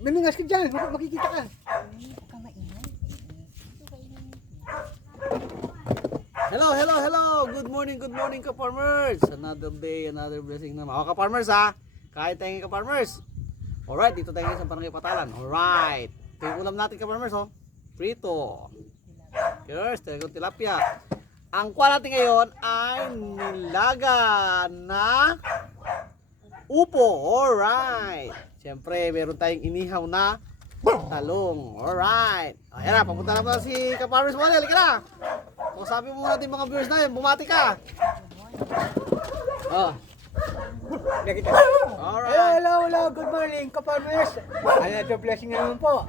Mimingas ka dyan, makikita ka. Huwag kang maingay. Ito kainin mo. Hello. Good morning ka-farmers. Another day, another blessing naman. O ka-farmers ha, kahit tayo ka-farmers. Alright, dito tayo sa Barangay Patalan. Alright, ito yung ulam natin ka-farmers oh. Prito. Cheers, talagang tilapia. Ang kuha natin ngayon ay nilaga na upo. Alright. Siyempre, meron tayong inihaw na talong. Alright. Ayan na, papunta na po si ka-farmers mo. Halika na. So, sabi mo muna din mga viewers na yun, bumati ka. Oh. Alright. Hello, good morning, ka-farmers. Another blessing naman po.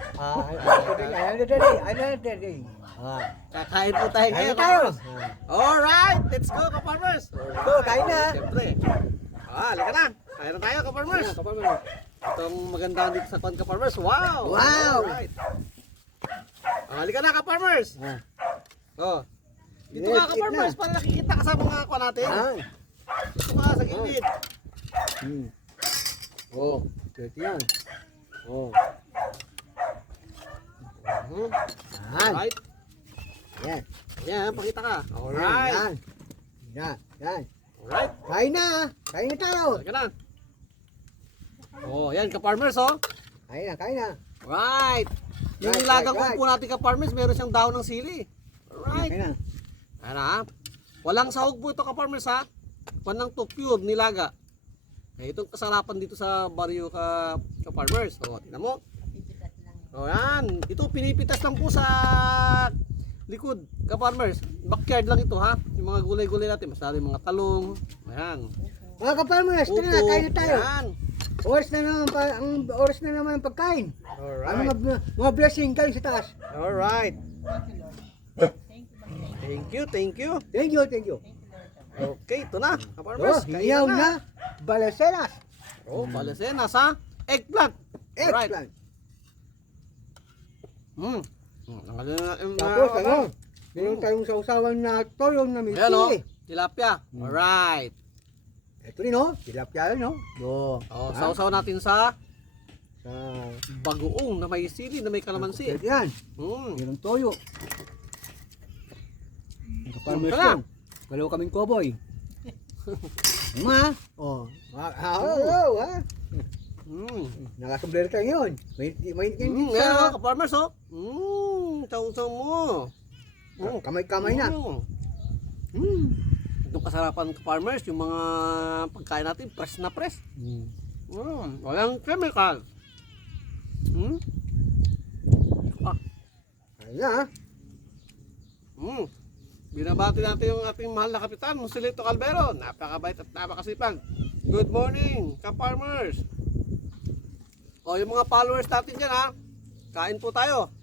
Another day. Kakain po tayo ngayon. Kain tayo. Alright, let's go ka-farmers. Go, kain na. Siyempre. Halika na. Kain na tayo ka-farmers. Itong maganda dito sa ka-farmers. Wow. Wow. Alright. Halika na ka-farmers. Oh. Dito Yes, ka ka-farmers para nakikita ka sa mga kuha natin. Dito ka sa gilid. Oh, pwede yan. Oh. Alright. Yan. Yan, pakita ka. Alright. Yan. Alright. Kain na tayo. Halika na. Oh, yan ka-farmers oh. Kain na. Right. Yung Right, nilagang right. upo natin ka-farmers, meron siyang dahon ng sili. Alright. Kain na. Ayan ha. Walang sahog po ito ka-farmers ha. Panang to pure nilaga. Eh, itong kasarapan dito sa baryo ka-farmers. O, tingnan mo. Pipitas lang. O yan. Ito pinipitas lang po sa likod ka-farmers. Backyard lang ito ha. Yung mga gulay-gulay natin. Masyado yung mga talong. Ayan. Mga ka-farmers, tara na, kain na tayo. Ayan. Oras na naman ang pagkain. Alright. Mga blessing kayo sa taas. Alright. Thank you, Lord. Thank you. Thank you. Thank you. Okay, ito na. Ka-farmers. Oh, hiyaw na. Balaseras. Oh, balasenas ha. Eggplant. Alright. Eggplant. Tapos ano? Meron tayong sausawan na toyong na may Ayan o, sili. tilapia. Alright. Ito rin o, tilapia yun o. Oh, sausaw natin sa Sa bagoong na may sili, na may kalamansi. pwede yan. Meron toyo. Ang kapalmers Tara. yan. Galaw kaming cowboy. Ma, hello, ha? Nakasombrero tayo yun. Mainit yan. Ayan o, ka-farmers o. Sausaw mo. Kamay-kamay na. Itong kasarapan ka-farmers, yung mga pagkain natin, fresh na fresh. Walang chemical. Ayun na ha. Binabati natin yung ating mahal na kapitan, Joselito Calvero. Napakabait at napakasipag. Good morning, ka-farmers. O, yung mga followers natin dyan ha. Kain po tayo.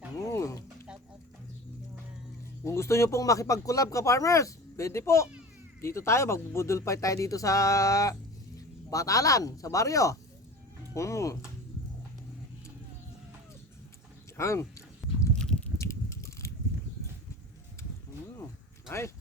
Shout out sa Kung gusto nyo pong makipag-collab ka-farmers, pwede po. Dito tayo, magbubudol fight tayo dito sa Batalan, sa baryo. Yan. Nice.